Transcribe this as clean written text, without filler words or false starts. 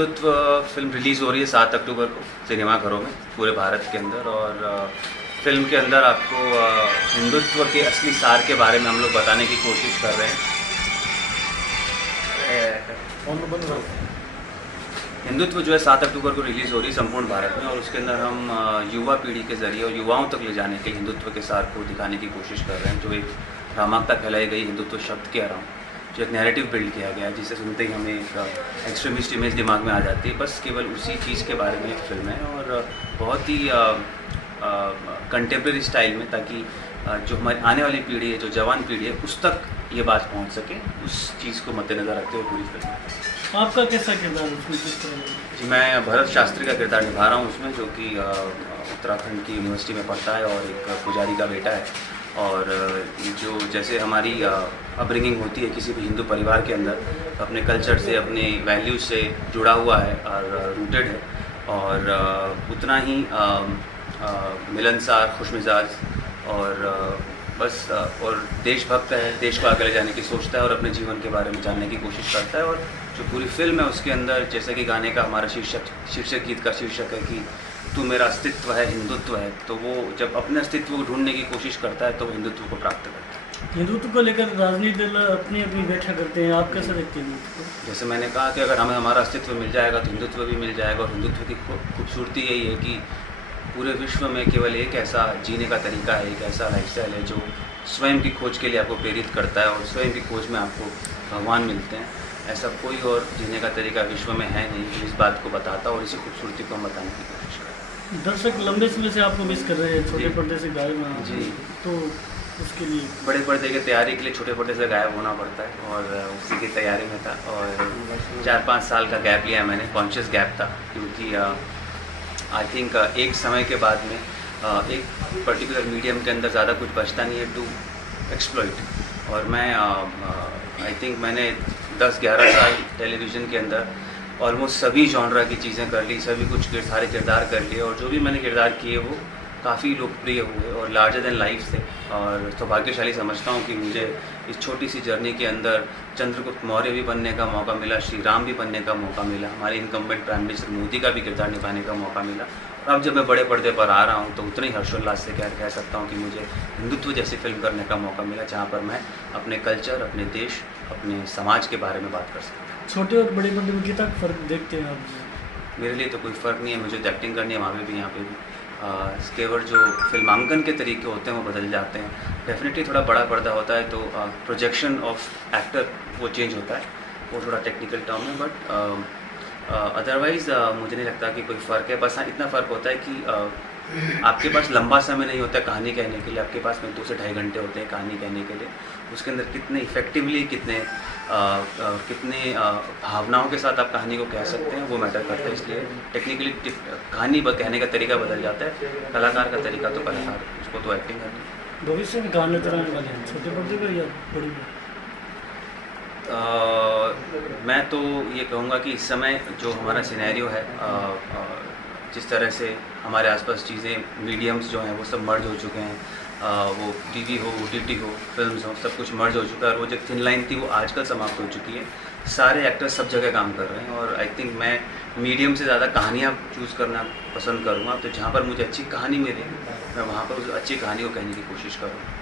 Hindutva film release हो रही है 7 अक्टूबर को सिनेमाघरों में पूरे भारत के अंदर। और फिल्म के अंदर आपको हिंदुत्व के असली सार के बारे में हम लोग बताने की कोशिश कर रहे हैं। हिंदुत्व जो है 7 अक्टूबर को रिलीज़ हो रही है संपूर्ण भारत में, और उसके अंदर हम युवा पीढ़ी के ज़रिए और युवाओं तक ले जाने के हिंदुत्व के सार को दिखाने की कोशिश कर रहे हैं। जो एक भ्रामकता फैलाई गई हिंदुत्व शब्द के अराउंड, जो एक नैरेटिव बिल्ड किया गया है, जिसे सुनते ही हमें एक एक्सट्रीमिस्ट इमेज दिमाग में आ जाती है। बस केवल उसी चीज़ के बारे में एक फिल्म है, और बहुत ही कंटेम्प्रेरी स्टाइल में, ताकि जो हमारी आने वाली पीढ़ी है, जो जवान पीढ़ी है, उस तक ये बात पहुंच सके, उस चीज़ को मद्देनज़र रखते हुए पूरी फिल्म है। आपका कैसा किरदार उसमें किस तरह? जी, मैं भरत शास्त्री का किरदार निभा रहा हूँ उसमें, जो कि उत्तराखंड की यूनिवर्सिटी में पढ़ता है और एक पुजारी का बेटा है। और जो जैसे हमारी अपब्रिंगिंग होती है किसी भी हिंदू परिवार के अंदर, अपने कल्चर से, अपने वैल्यूज से जुड़ा हुआ है और रूटेड है, और उतना ही मिलनसार, खुशमिजाज और बस और देशभक्त है, देश को आगे ले जाने की सोचता है और अपने जीवन के बारे में जानने की कोशिश करता है। और जो पूरी फिल्म है उसके अंदर, जैसे कि गाने का हमारा शीर्षक गीत का शीर्षक है कि तू मेरा अस्तित्व है, हिंदुत्व है, तो वो जब अपने अस्तित्व को ढूंढने की कोशिश करता है तो वो हिंदुत्व को प्राप्त करता है। हिंदुत्व को लेकर राजनीति दल अपनी अपनी व्याख्या करते हैं, आप कैसे देखते हैं? जैसे मैंने कहा कि अगर हमें हमारा अस्तित्व मिल जाएगा तो हिंदुत्व भी मिल जाएगा। और हिंदुत्व की खूबसूरती यही है कि पूरे विश्व में केवल एक ऐसा जीने का तरीका है, एक ऐसा लाइफस्टाइल है जो स्वयं की खोज के लिए आपको प्रेरित करता है, और स्वयं की खोज में आपको भगवान मिलते हैं। ऐसा कोई और जीने का तरीका विश्व में है नहीं जो इस बात को बताता, और इसी खूबसूरती को हम बताने की कोशिश करें। दर्शक लंबे समय से आपको मिस कर रहे हैं, छोटे पर्दे से गायब ना जी, तो उसके लिए बड़े पर्दे की तैयारी के लिए छोटे पर्दे से गायब होना पड़ता है, और उसी की तैयारी में था। और 4-5 साल का गैप लिया मैंने, कॉन्शियस गैप था, क्योंकि आई थिंक एक समय के बाद में एक पर्टिकुलर मीडियम के अंदर ज़्यादा कुछ बचता नहीं है टू एक्सप्लॉइट। और मैं आई थिंक मैंने 10-11 साल टेलीविज़न के अंदर ऑलमोस्ट सभी जॉनरा की चीज़ें कर ली, सभी कुछ सारे किरदार कर लिए, और जो भी मैंने किरदार किए वो काफ़ी लोकप्रिय हुए और लार्जर देन लाइफ थे। और सौभाग्यशाली समझता हूँ कि मुझे इस छोटी सी जर्नी के अंदर चंद्रगुप्त मौर्य भी बनने का मौका मिला, श्री राम भी बनने का मौका मिला, हमारे इनकम्बेंट प्राइम मिनिस्टर मोदी का भी किरदार निभाने का मौका मिला। और अब जब मैं बड़े पर्दे पर आ रहा हूँ तो उतने ही हर्षोल्लास से कह सकता हूँ कि मुझे हिंदुत्व जैसी फिल्म करने का मौका मिला, जहाँ पर मैं अपने कल्चर, अपने देश, अपने समाज के बारे में बात कर सकता हूँ। छोटे और बड़े पर्दे में कितना फ़र्क देखते हैं आप? मेरे लिए तो कोई फ़र्क नहीं है, मुझे तो एक्टिंग करनी है वहाँ पे भी, यहाँ पे भी। केवल जो फिल्मांकन के तरीके होते हैं वो बदल जाते हैं। डेफिनेटली थोड़ा बड़ा पर्दा होता है तो प्रोजेक्शन ऑफ एक्टर वो चेंज होता है, वो थोड़ा टेक्निकल टर्म है, बट अदरवाइज़ मुझे नहीं लगता कि कोई फ़र्क है। बस हाँ, इतना फ़र्क होता है कि आपके पास लंबा समय नहीं होता कहानी कहने के लिए, आपके पास में 2 से ढाई घंटे होते हैं कहानी कहने के लिए। उसके अंदर कितने इफ़ेक्टिवली, कितने भावनाओं के साथ आप कहानी को कह सकते हैं वो मैटर करता है। इसलिए टेक्निकली कहानी कहने का तरीका बदल जाता है, कलाकार का तरीका तो कलाकार, उसको तो एक्टिंग करनी है। भविष्य में गाने नजर आने वाले हैं छोटे पर्दे पर या बड़ी पर? मैं तो ये कहूँगा कि इस समय जो हमारा सिनेरियो है, जिस तरह से हमारे आसपास चीज़ें, मीडियम्स जो हैं वो सब मर्ज हो चुके हैं, वो टीवी हो, OTT हो, फिल्म्स हो, सब कुछ मर्ज हो चुका है, और वो जो थिन लाइन थी वो आजकल समाप्त हो चुकी है। सारे एक्टर्स सब जगह काम कर रहे हैं, और आई थिंक मैं मीडियम से ज़्यादा कहानियाँ चूज़ करना पसंद करूँगा। तो जहाँ पर मुझे अच्छी कहानी मिले मैं वहाँ पर उस अच्छी कहानी को कहने की कोशिश करूँगा।